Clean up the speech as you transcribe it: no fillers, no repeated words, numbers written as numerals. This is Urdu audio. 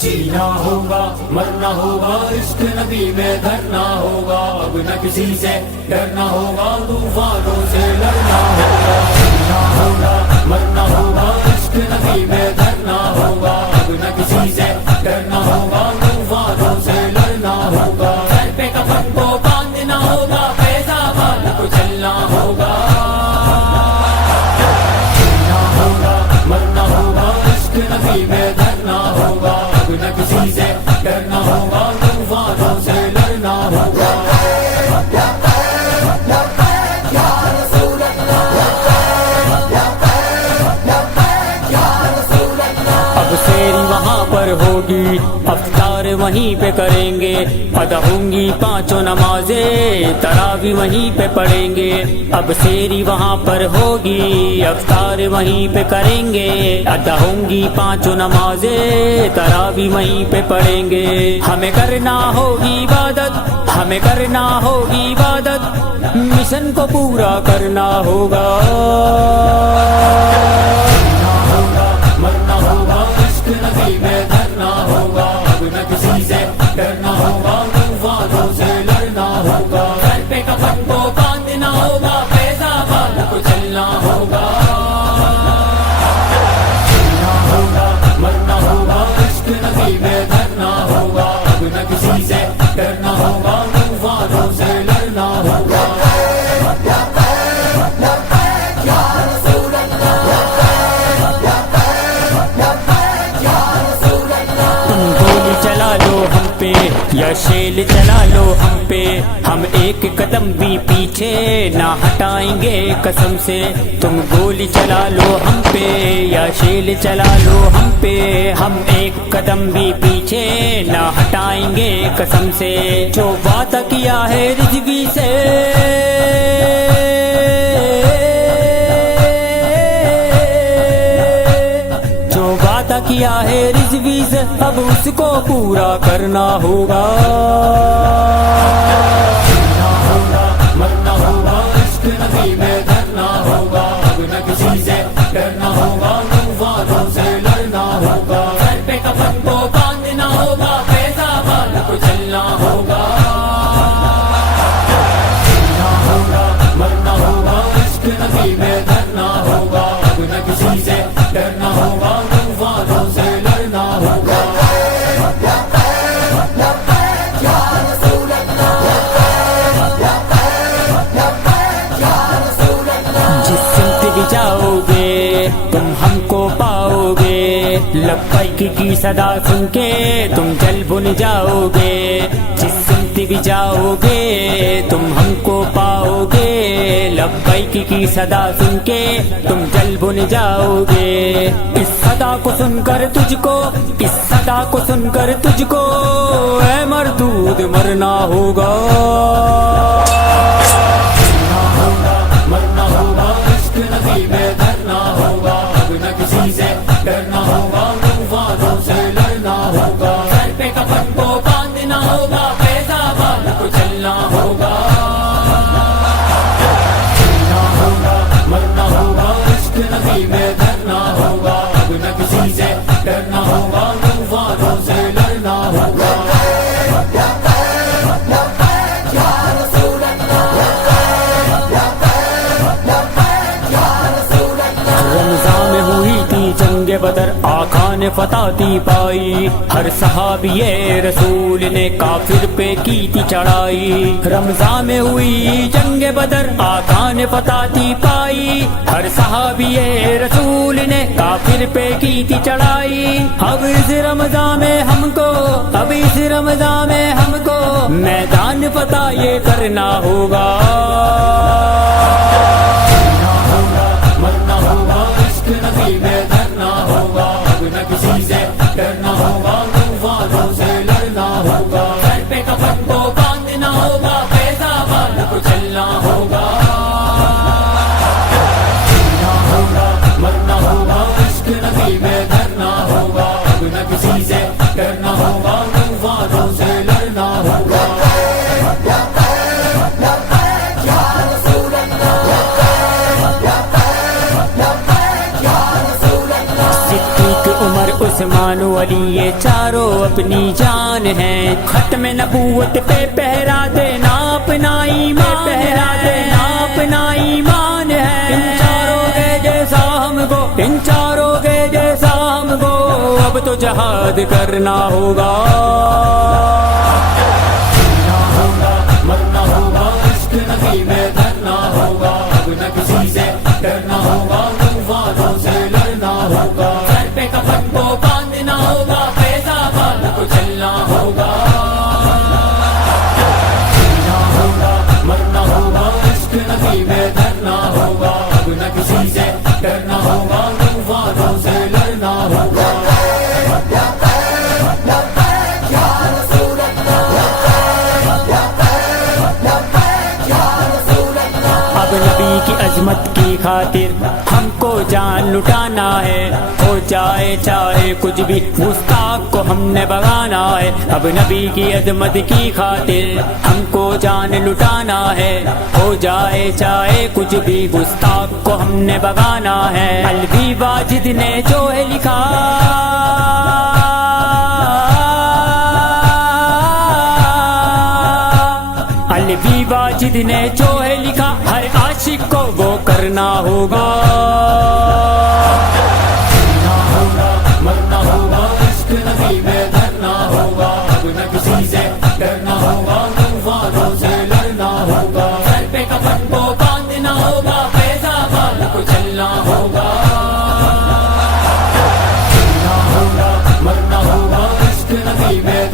جینا ہوگا مرنا ہوگا عشق نبی میں دھرنا ہوگا اب نہ کسی سے ڈرنا ہوگا طوفانوں سے لڑنا ہوگا جینا ہوگا مرنا ہوگا عشق نبی میں دھرنا ہوگا اب نہ کسی سے ڈرنا ہوگا طوفانوں سے لڑنا ہوگا سر پہ کفن کو باندھنا ہوگا پیزابان کو چلنا ہوگا جینا ہوگا مرنا ہوگا عشق نبی میں دھرنا ہوگا نہ کسی سے ڈرنا ہوگا طوفانوں سے لڑنا ہوگا اب سیری وہاں پر ہوگی افطار وہیں پہ کریں گے ادا ہوں گی پانچوں نمازیں تراویح وہیں پہ پڑھیں گے اب سیری وہاں پر ہوگی افطار وہیں پہ کریں گے ادا ہوں گی پانچوں نمازیں تراویح وہیں پہ پڑھیں گے ہمیں کرنا ہوگی عبادت ہمیں کرنا ہوگی عبادت مشن کو پورا کرنا ہوگا مرنا ہوگا عشق نبی میں دھرنا ہوگا اب نہ کسی سے ڈرنا ہوگا طوفانوں سے لڑنا ہوگا سر پہ کفن کو باندھنا ہوگا پیزابان کو چلنا ہوگا جینا ہوگا مرنا ہوگا عشق نبی میں دھرنا ہوگا اب نہ کسی سے ڈرنا ہوگا طوفانوں سے لڑنا ہوگا چلا لو ہم پہ یا شیل چلا لو ہم پہ ہم ایک قدم بھی پیچھے نہ ہٹائیں گے قسم سے تم گولی چلا لو ہم پہ یا شیل چلا لو ہم پہ ہم ایک قدم بھی پیچھے نہ ہٹائیں گے قسم سے جو وعدہ کیا ہے رضوی سے کیا ہے رضوی سے اب اس کو پورا کرنا ہوگا جینا ہوگا مرنا ہوگا عشق نبی میں دھرنا ہوگا اب نہ کسی سے ڈرنا ہوگا طوفانوں سے لڑنا ہوگا سر پہ کفن کو باندھنا ہوگا پیزابان کو چلنا ہوگا جینا ہوگا مرنا ہوگا عشق نبی میں دھرنا ہوگا اب نہ کسی سے ڈرنا ہوگا طوفانوں سے لڑنا ہوگا جس سمت بھی جاؤ گے تم ہم کو پاؤ گے لبیک کی صدا سن کے تم جل بن جاؤ گے جس سمت بھی جاؤ گے تم ہم کو پاؤ گے لبیک کی صدا سن کے تم جل بن جاؤ گے اس صدا کو سن کر تجھ کو اس صدا کو سن کر تجھ کو اے مردود مرنا ہوگا جینا ہوگا مرنا ہوگا عشق نبی میں دھرنا ہوگا اب نہ کسی سے ڈرنا ہوگا طوفانوں سے لڑنا ہوگا سر پہ کفن کو باندھنا ہوگا پیزابان کو چلنا ہوگا جینا ہوگا مرنا ہوگا عشق نبی میں دھرنا ہوگا اب نہ کسی سے ڈرنا ہوگا طوفانوں سے لڑنا ہوگا رمضان میں ہوئی تھی جنگ بدر آقا نے فتح دی پائی ہر صحابی رسول نے کافر پہ کی تھی چڑھائی رمضان میں ہوئی جنگ بدر آقا نے فتح دی پائی ہر صحابی رسول نے کافر پہ کی تھی چڑھائی اب اس رمضان میں ہم کو اب اس رمضان میں ہم کو میدان فتح یہ کرنا ہوگا مرنا ہوگا عشق نبی میں دھرنا ہوگا اب نہ کسی سے ڈرنا ہوگا طوفانوں سے لڑنا ہوگا سر پہ کفن کو باندھنا ہوگا پیزابان کو چلنا ہوگا عثمان و علی یہ چاروں اپنی جان ہیں ختم نبوت پہ پہرا دینا اپنا ایمان پہرا دینا اپنا ایمان ہے ان چاروں کے جیسا ہم کو ان چاروں کے جیسا ہم کو اب تو جہاد کرنا ہوگا جینا ہوگا مرنا ہوگا عشق نبی میں دھرنا ہوگا اب نہ کسی سے ڈرنا ہوگا طوفانوں سے لڑنا ہوگا سر پہ کفن کو باندھنا ہوگا فیضآباد کو چلنا ہوگا جینا ہوگا مرنا ہوگا عشق نبی میں دھرنا ہوگا اب نہ کسی سے ڈرنا ہوگا طوفانوں سے لڑنا ہوگا اب نبی کی عظمت کی خاطر ہم کو جان لٹانا ہے ہو جائے چاہے کچھ بھی گستاخ کو ہم نے بگانا ہے اب نبی کی عظمت کی خاطر ہم کو جان لٹانا ہے ہو جائے چاہے کچھ بھی گستاخ کو ہم نے بگانا ہے الوی واجد نے جو ہے لکھا الوی واجد نے جو ہے لکھا ہر عاشق کو وہ کرنا ہوگا جینا ہوگا مرنا ہوگا عشق نبی میں دھرنا ہوگا اب نہ کسی سے ڈرنا ہوگا طوفانوں سے لڑنا ہوگا سر پہ کفن کو باندھنا ہوگا فیضآباد کو چلنا ہوگا جینا ہوگا مرنا ہوگا عشق نبی میں